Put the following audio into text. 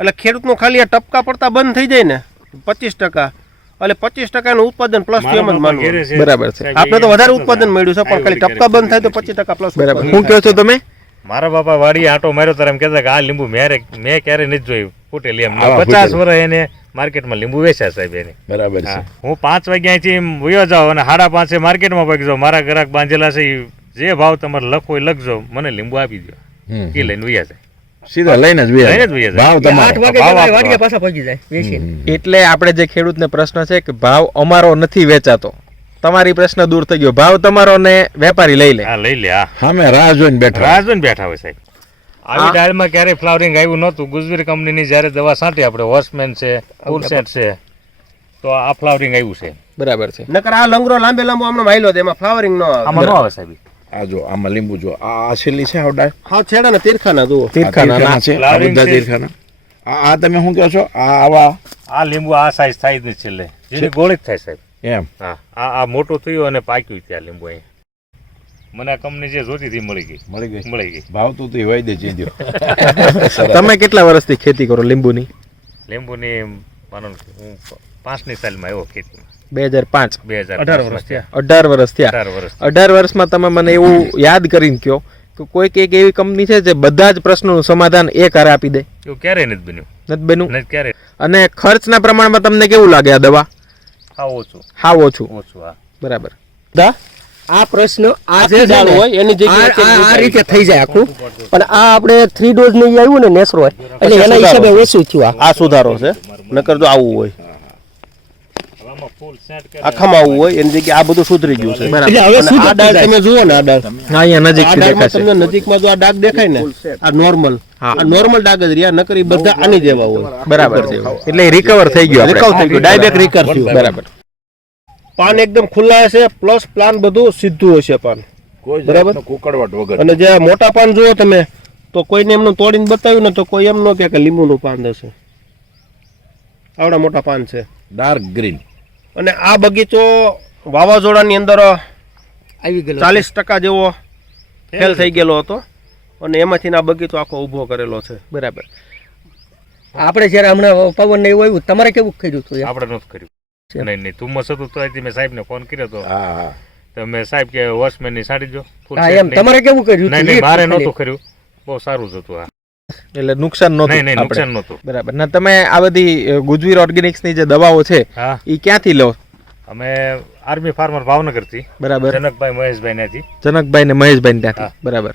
એટલે ખેડૂતનું ખાલી આ ટપકા પડતા બંધ થઈ જાય ને 25%, એટલે 25% ઉત્પાદન પ્લસ એમ જ માનવું. બરાબર છે. આપણે તો વધારે ઉત્પાદન મળ્યું છે, પણ ખાલી ટપકા બંધ થાય તો 25% પ્લસ. બરાબર. શું કહો છો તમે? મારા બાપા વાડી આટો માર્યો ત્યારે એમ કહેતા કે આ લીંબુ મેં ક્યારે નથી જોયું ફૂટેલી. એમ 50 વર્ષ એને માર્કેટમાં લીંબુ વેચ્યા સાહેબ એને. બરાબર છે. હું 5 વાગ્યા અહીંથી વયો જાઉં અને 5:30 માર્કેટમાં પગી જાઉં. મારા ગ્રાહક બાંધેલા છે, જે ભાવ તમારે લખો એ લખજો, મને લીંબુ આપી દો, એ લઈને વયા જાય. સીધા લઈને જ ભાવ તમારો પાછા પગી જાય વેચીને. એટલે આપણે જે ખેડૂતને પ્રશ્ન છે કે ભાવ અમારો નથી વેચાતો, તમારી પ્રશ્ન દૂર થઈ ગયો. ભાવ તમારો ને વેપારી લઈ લે. હા લઈ લે. હા સામે રાહ જોઈને બેઠા હોય સાહેબ. આવી ડાળમાં ક્યારેય ફ્લાવરિંગ આવ્યું નહોતું. ગુજવીર કંપનીની જ્યારે દવા છાંટી આપણે વોશમેન છે, ફૂલસેટ છે, તો આ ફ્લાવરિંગ આવ્યું છે. બરાબર છે. નકર આ લંગરો લાંબે લાંબો આમનો માયલો તો એમાં ફ્લાવરિંગ નો આવે. આમાં ન આવે સાહેબ. આ જો આમાં લીંબુ જો આ છેલ્લી છે આવડા હા છેડા ને તીરખાના જુઓ. તીરખાના છે આ બધા તીરખાના. આ તમે શું કહો છો? આ આવા આ લીંબુ આ સાઈઝ થાય જ છેલ્લે, જેની ગોળી જ થાય સાહેબ. એમ હા આ મોટું થયું અને પાક્યું ત્યાં લીંબુ. અહીં મને આ કંપની જે જોતી હતી મળી ગઈ. ભાવ તો હોય દે ચીજો. તમે કેટલા વર્ષથી ખેતી કરો લીંબુની? લીંબુની માનો હું 5ની સાલમાં આવ્યો ખેતીમાં. 2005. 18 વર્ષ થયા. 18 વર્ષ થયા. 18 વર્ષમાં તમે મને એવું યાદ કરીને કહો કે કોઈક એક એવી કંપની છે જે બધા જ પ્રશ્નોનું સમાધાન એક હારે આપી દે? એવું ક્યારેય નથી બન્યું. નથી બન્યું? નથી ક્યારેય. અને ખર્ચના પ્રમાણમાં તમને કેવું લાગે આ દવા? હા ઓછું. હા. બરાબર. આ પ્રશ્ન આ જે ડાળ હોય એની જગ્યાએ આ રીતે થઈ જાય આખું, પણ આ આપણે 3 ડોઝ ને આવ્યું ને નેસરો એટલે એના હિસાબે ઓછું થયું. આ સુધારો છે, નકર જો આવું હોય આખામાં આવું હોય એની જગ્યાએ આ બધું સુધરી ગયું છે. બરાબર. આ ડાળ તમે જુઓ ને, આ ડાળ અહીંયા નજીક તમને નજીકમાં જો આ ડાઘ દેખાય ને, આ નોર્મલ ડાઘ જ રહ્યા, નકર ઈ બધા આની જેવા હોય. બરાબર છે. એટલે રિકવર થઈ ગયો, ડાયરેક્ટ રિકવર થયું. બરાબર. પાન એકદમ ખુલ્લા હશે, પ્લસ પ્લાન બધું સીધું હશે પાન. બરાબર. કુકડવાટ વગર. અને જે મોટા પાન જુઓ તમે તો કોઈને એમનું તોડીને બતાવ્યું ને તો કોઈ એમ ન કે લીંબુનું પાન હશે. આવડા મોટા પાન છે, ડાર્ક ગ્રીન. અને આ બગીચો વાવાઝોડાની અંદર આવી ગયેલો 40% જેવો ફેલ થઈ ગયેલો હતો, અને એમાંથી આ બગીચો આખો ઊભો કરેલો છે. બરાબર. આપણે જયારે હમણાં પવન ને એવું આવ્યું, તમારે કેવું કર્યું હતું? આપણે નથી કર્યું. નહીં ધુમ્મસ હતું તો મેં સાહેબને ફોન કર્યો હતો. હા તો મેં સાહેબ કે વોચમેન ની સાડી જો. એમ તમારે કેવું કર્યું? નહીં મારે નહોતું કર્યું, બહુ સારું જ હતું. એટલે નુકસાન નહોતું. નહીં નુકસાન નહોતું. બરાબર. ના તમે આ બધી ગુજવીર ઓર્ગેનિક્સ ની જે દવાઓ છે એ ક્યાંથી લો? અમે આર્મી ફાર્મર ભાવનગર થી. બરાબર. જનકભાઈ મહેશભાઈ ત્યાંથી. જનકભાઈ ને મહેશભાઈ ત્યાંથી. બરાબર.